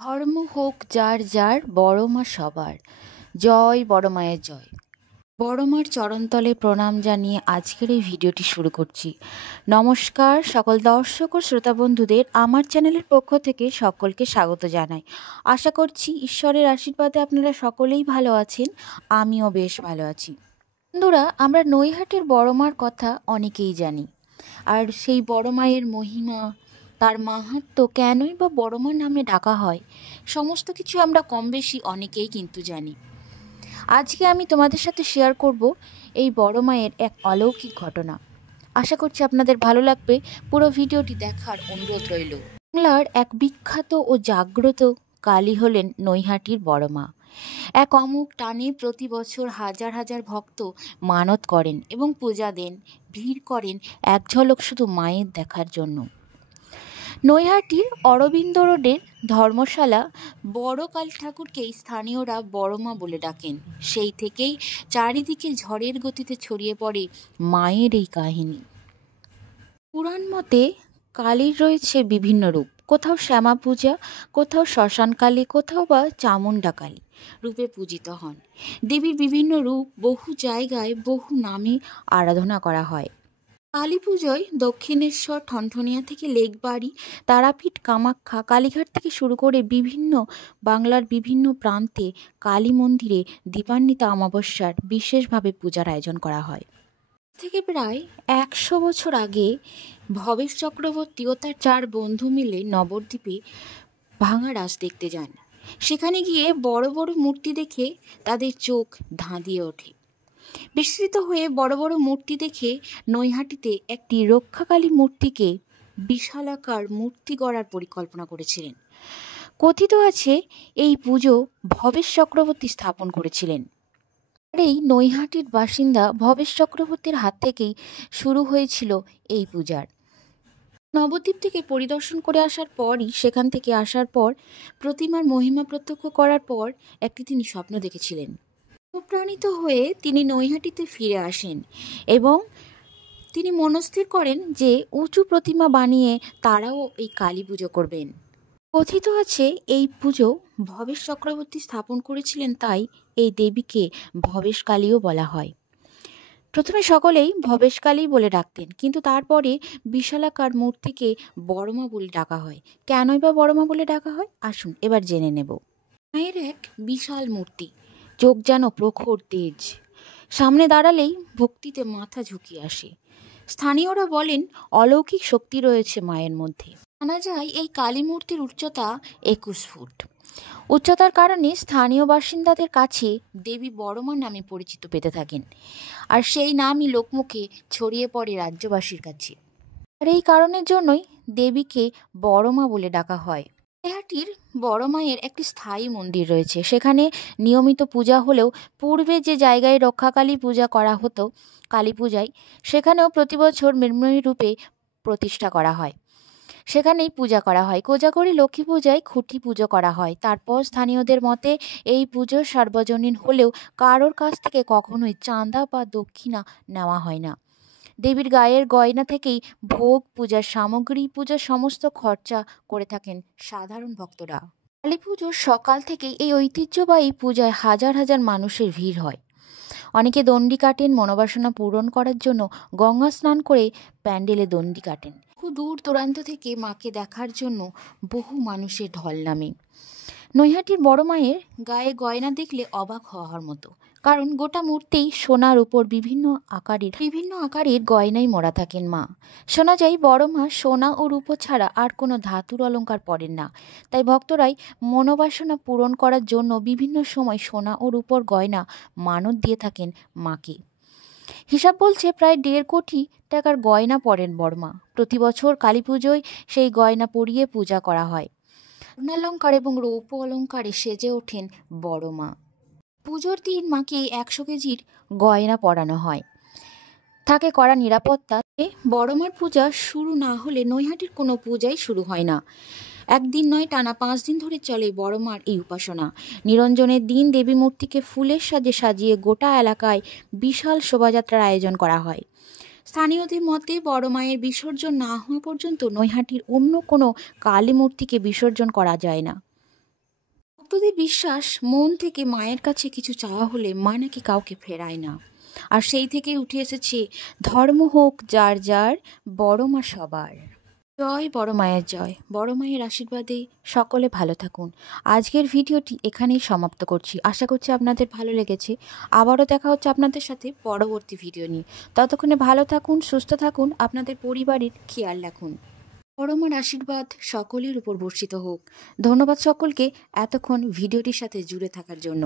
ধর্ম হোক যার যার, বড় মা সবার। জয় বড় মায়ের জয়। বড় মার চরণতলে প্রণাম জানিয়ে আজকের এই ভিডিওটি শুরু করছি। নমস্কার সকল দর্শক ও শ্রোতা বন্ধুদের, আমার চ্যানেলের পক্ষ থেকে সকলকে স্বাগত জানাই। আশা করছি ঈশ্বরের আশীর্বাদে আপনারা সকলেই ভালো আছেন, আমিও বেশ ভালো আছি। বন্ধুরা, আমরা নৈহাটির বড় মার কথা অনেকেই জানি, আর সেই বড় মায়ের মহিমা, তার মাহাত্ম্য, কেনই বা বড় মা নামে ডাকা হয়, সমস্ত কিছু আমরা কম বেশি অনেকেই কিন্তু জানি। আজকে আমি তোমাদের সাথে শেয়ার করব এই বড় মায়ের এক অলৌকিক ঘটনা। আশা করছি আপনাদের ভালো লাগবে, পুরো ভিডিওটি দেখার অনুরোধ রইল। বাংলার এক বিখ্যাত ও জাগ্রত কালী হলেন নৈহাটির বড় মা। এক অমুক টানে প্রতি বছর হাজার হাজার ভক্ত মানত করেন এবং পূজা দেন, ভিড় করেন এক ঝলক শুধু মায়ের দেখার জন্য। নৈহাটির অরবিন্দ রোডের ধর্মশালা বড় কালী ঠাকুরকেই স্থানীয়রা বড় মা বলে ডাকেন। সেই থেকেই চারিদিকে ঝড়ের গতিতে ছড়িয়ে পড়ে মায়ের এই কাহিনী। পুরাণ মতে কালীর রয়েছে বিভিন্ন রূপ, কোথাও শ্যামা পূজা, কোথাও শ্মশান কালী, কোথাও বা চামুণ্ডা কালী রূপে পূজিত হন। দেবীর বিভিন্ন রূপ বহু জায়গায় বহু নামে আরাধনা করা হয়। কালী পুজোয় দক্ষিণেশ্বর, ঠনঠনিয়া থেকে লেকবাড়ি, তারাপীঠ, কামাখ্যা, কালীঘাট থেকে শুরু করে বাংলার বিভিন্ন প্রান্তে কালী মন্দিরে দীপান্বিতা অমাবস্যার বিশেষভাবে পূজার আয়োজন করা হয়। থেকে প্রায় 100 বছর আগে ভবেশ চক্রবর্তী ও তার 4 বন্ধু মিলে নবদ্বীপে ভাঙা রাস দেখতে যান। সেখানে গিয়ে বড় বড় মূর্তি দেখে তাদের চোখ ধাঁধিয়ে ওঠে। বিস্মৃত হয়ে বড় বড় মূর্তি দেখে নৈহাটিতে একটি রক্ষাকালী মূর্তিকে বিশালাকার মূর্তি গড়ার পরিকল্পনা করেছিলেন। কথিত আছে এই পুজো ভবেশ চক্রবর্তী স্থাপন করেছিলেন। আর এই নৈহাটির বাসিন্দা ভবেশ চক্রবর্তীর হাত থেকেই শুরু হয়েছিল এই পূজার। নবদ্বীপ থেকে পরিদর্শন করে সেখান থেকে আসার পর প্রতিমার মহিমা প্রত্যক্ষ করার পর একটি তিনি স্বপ্ন দেখেছিলেন। অনুপ্রাণিত হয়ে তিনি নৈহাটিতে ফিরে আসেন এবং তিনি মনস্থির করেন যে উঁচু প্রতিমা বানিয়ে তারাও এই কালী পুজো করবেন। কথিত আছে এই পুজো ভবেশ চক্রবর্তী স্থাপন করেছিলেন, তাই এই দেবীকে ভবেশ কালীও বলা হয়। প্রথমে সকলেই ভবেশ কালী বলে ডাকতেন, কিন্তু তারপরে বিশালাকার মূর্তিকে বড় মা বলে ডাকা হয়। কেনই বা বড় মা বলে ডাকা হয়, আসুন এবার জেনে নেব। মায়ের এক বিশাল মূর্তি, চোখ যেন প্রখর তেজ, সামনে দাঁড়ালেই ভক্তিতে মাথা ঝুঁকিয়ে আসে। স্থানীয়রা বলেন অলৌকিক শক্তি রয়েছে মায়ের মধ্যে। জানা যায় এই কালী মূর্তির উচ্চতা 21 ফুট। উচ্চতার কারণে স্থানীয় বাসিন্দাদের কাছে দেবী বড়মা নামে পরিচিত পেতে থাকেন, আর সেই নামই লোকমুখে ছড়িয়ে পড়ে রাজ্যবাসীর কাছে। আর এই কারণের জন্যই দেবীকে বড়মা বলে ডাকা হয়। নৈহাটির বড় মায়ের একটি স্থায়ী মন্দির রয়েছে। সেখানে নিয়মিত পূজা হলেও পূর্বে যে জায়গায় রক্ষাকালী পূজা করা হতো কালী পূজায়, সেখানেও প্রতি বছর মৃন্ময়ী রূপে প্রতিষ্ঠা করা হয়। সেখানেই পূজা করা হয়। কোজাগরী লক্ষ্মী পূজায় খুঁটি পুজো করা হয়। তারপর স্থানীয়দের মতে এই পুজো সার্বজনীন হলেও কারোর কাছ থেকে কখনোই চাঁদা বা দক্ষিণা নেওয়া হয় না। দেবীর গায়ের গয়না থেকেই ভোগ, পূজার সামগ্রী, পূজার সমস্ত খরচা করে থাকেন সাধারণ ভক্তরা। কালী পুজোর সকাল থেকেই এই ঐতিহ্যবাহী পূজায় হাজার হাজার মানুষের ভিড় হয়। অনেকে দণ্ডি কাটেন, মনোবাসনা পূরণ করার জন্য গঙ্গা স্নান করে প্যান্ডেলে দণ্ডি কাটেন। বহু দূর দূরান্ত থেকে মাকে দেখার জন্য বহু মানুষের ঢল নামে। নৈহাটির বড় মায়ের গায়ে গয়না দেখলে অবাক হওয়ার মতো, কারণ গোটা মূর্তিই সোনার উপর বিভিন্ন আকারের গয়নাই মোড়া থাকেন মা। শোনা যায় বড় মা সোনা ও রূপো ছাড়া আর কোনো ধাতুর অলঙ্কার পরেন না, তাই ভক্তরাই মনোবাসনা পূরণ করার জন্য বিভিন্ন সময় সোনা ও রূপোর গয়না মানত দিয়ে থাকেন মাকে। হিসাব বলছে প্রায় 1.5 কোটি টাকার গয়না পরেন বড়মা। প্রতি বছর কালী পুজোয় সেই গয়না পরিয়ে পূজা করা হয়। স্বর্ণালঙ্কার এবং রৌপ্য অলঙ্কারে সেজে ওঠেন বড় মা। পুজোর দিন মাকে 100 কেজির গয়না পরানো হয়। থাকে কড়া নিরাপত্তা। বড় মার পূজা শুরু না হলে নৈহাটির কোনো পূজাই শুরু হয় না। একদিন নয়, টানা 5 দিন ধরে চলে বড় মার এই উপাসনা। নিরঞ্জনের দিন দেবী মূর্তিকে ফুলের সাজে সাজিয়ে গোটা এলাকায় বিশাল শোভাযাত্রার আয়োজন করা হয়। স্থানীয়দের মতে বড় মায়ের বিসর্জন না হওয়া পর্যন্ত নৈহাটির অন্য কোনো কালী মূর্তিকে বিসর্জন করা যায় না। ভক্তদের বিশ্বাস, মন থেকে মায়ের কাছে কিছু চাওয়া হলে মা নাকি কাউকে ফেরায় না। আর সেই থেকেই উঠে এসেছে ধর্ম হোক যার যার, বড় মা সবার। জয় বড় মায়ের জয়। বড় মায়ের আশীর্বাদে সকলে ভালো থাকুন। আজকের ভিডিওটি এখানেই সমাপ্ত করছি। আশা করছি আপনাদের ভালো লেগেছে। আবারও দেখা হচ্ছে আপনাদের সাথে পরবর্তী ভিডিও নিয়ে। ততক্ষণে ভালো থাকুন, সুস্থ থাকুন, আপনাদের পরিবারের খেয়াল রাখুন। বড় মার আশীর্বাদ সকলের উপর বর্ষিত হোক। ধন্যবাদ সকলকে এতক্ষণ ভিডিওটির সাথে জুড়ে থাকার জন্য।